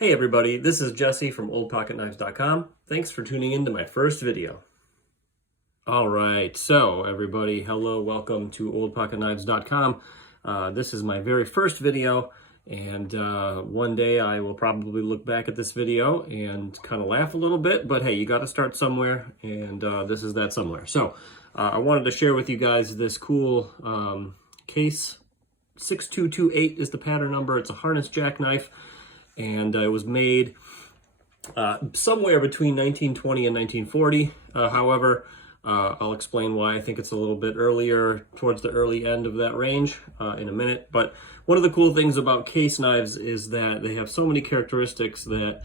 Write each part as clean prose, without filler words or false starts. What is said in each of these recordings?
Hey everybody, this is Jesse from oldpocketknives.com. Thanks for tuning in to my first video. All right, so everybody, hello, welcome to oldpocketknives.com. This is my very first video, and one day I will probably look back at this video and kind of laugh a little bit, but hey, you got to start somewhere, and this is that somewhere. So I wanted to share with you guys this cool case. 6228 is the pattern number. It's a harness jackknife. And it was made somewhere between 1920 and 1940. However, I'll explain why I think it's a little bit earlier, towards the early end of that range in a minute. But one of the cool things about case knives is that they have so many characteristics that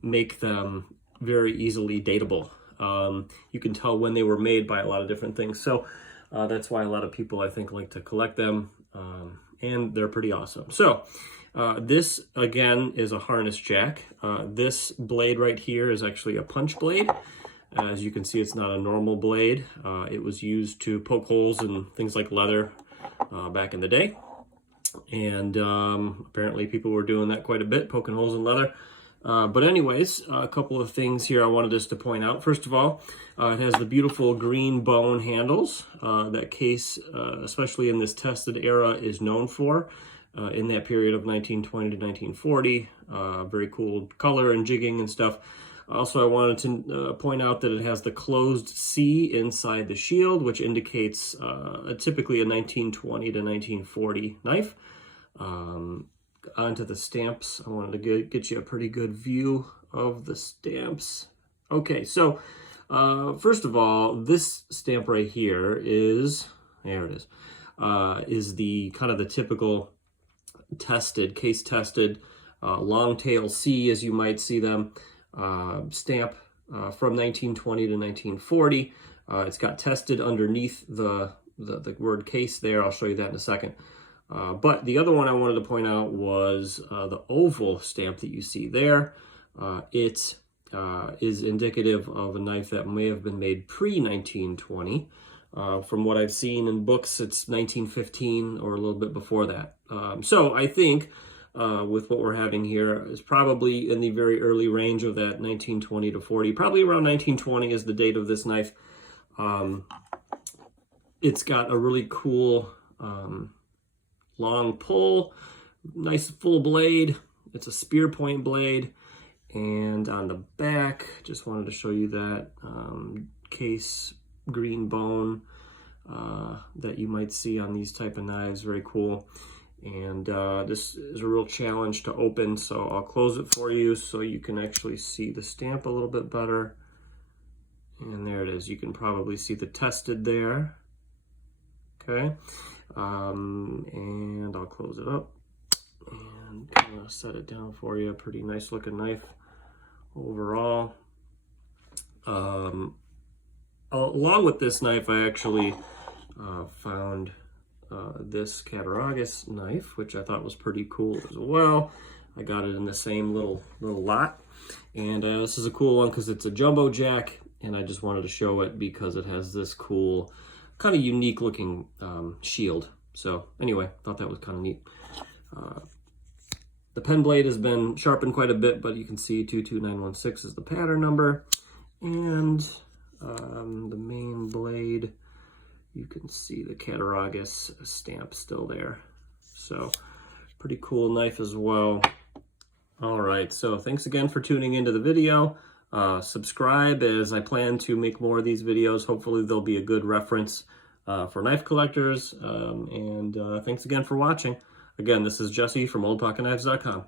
make them very easily dateable. You can tell when they were made by a lot of different things. So that's why a lot of people, I think, like to collect them. And they're pretty awesome. So this, again, is a harness jack. This blade right here is actually a punch blade. As you can see, it's not a normal blade. It was used to poke holes in things like leather back in the day. And apparently people were doing that quite a bit, poking holes in leather. But anyways, a couple of things here I wanted us to point out. First of all, it has the beautiful green bone handles that case, especially in this tested era, is known for. In that period of 1920 to 1940, very cool color and jigging and stuff. Also, I wanted to point out that it has the closed C inside the shield, which indicates typically a 1920 to 1940 knife. Onto the stamps, I wanted to get you a pretty good view of the stamps. Okay, so first of all, this stamp right here is, there it is the kind of the typical tested, case tested, long tail C, as you might see them, stamp from 1920 to 1940. It's got tested underneath the word case there. I'll show you that in a second. But the other one I wanted to point out was the oval stamp that you see there. It is indicative of a knife that may have been made pre-1920. From what I've seen in books, it's 1915 or a little bit before that. So I think with what we're having here is probably in the very early range of that 1920 to 40. Probably around 1920 is the date of this knife. It's got a really cool long pull, nice full blade. It's a spear point blade. And on the back, just wanted to show you that case green bone that you might see on these type of knives. Very cool. And this is a real challenge to open, so I'll close it for you so you can actually see the stamp a little bit better. And there it is. You can probably see the tested there. Okay. And I'll close it up and kind of set it down for you. Pretty nice looking knife overall. Along with this knife, I actually found this Cattaraugus knife, which I thought was pretty cool as well. I got it in the same little lot. And this is a cool one because it's a jumbo jack, and I just wanted to show it because it has this cool, kind of unique looking shield. So anyway, thought that was kind of neat. The pen blade has been sharpened quite a bit, but you can see 22916 is the pattern number. And the main blade, you can see the Cattaraugus stamp still there. So pretty cool knife as well. All right, so thanks again for tuning into the video. Subscribe, as I plan to make more of these videos. Hopefully they'll be a good reference for knife collectors. And thanks again for watching. Again, this is Jesse from oldpocketknives.com.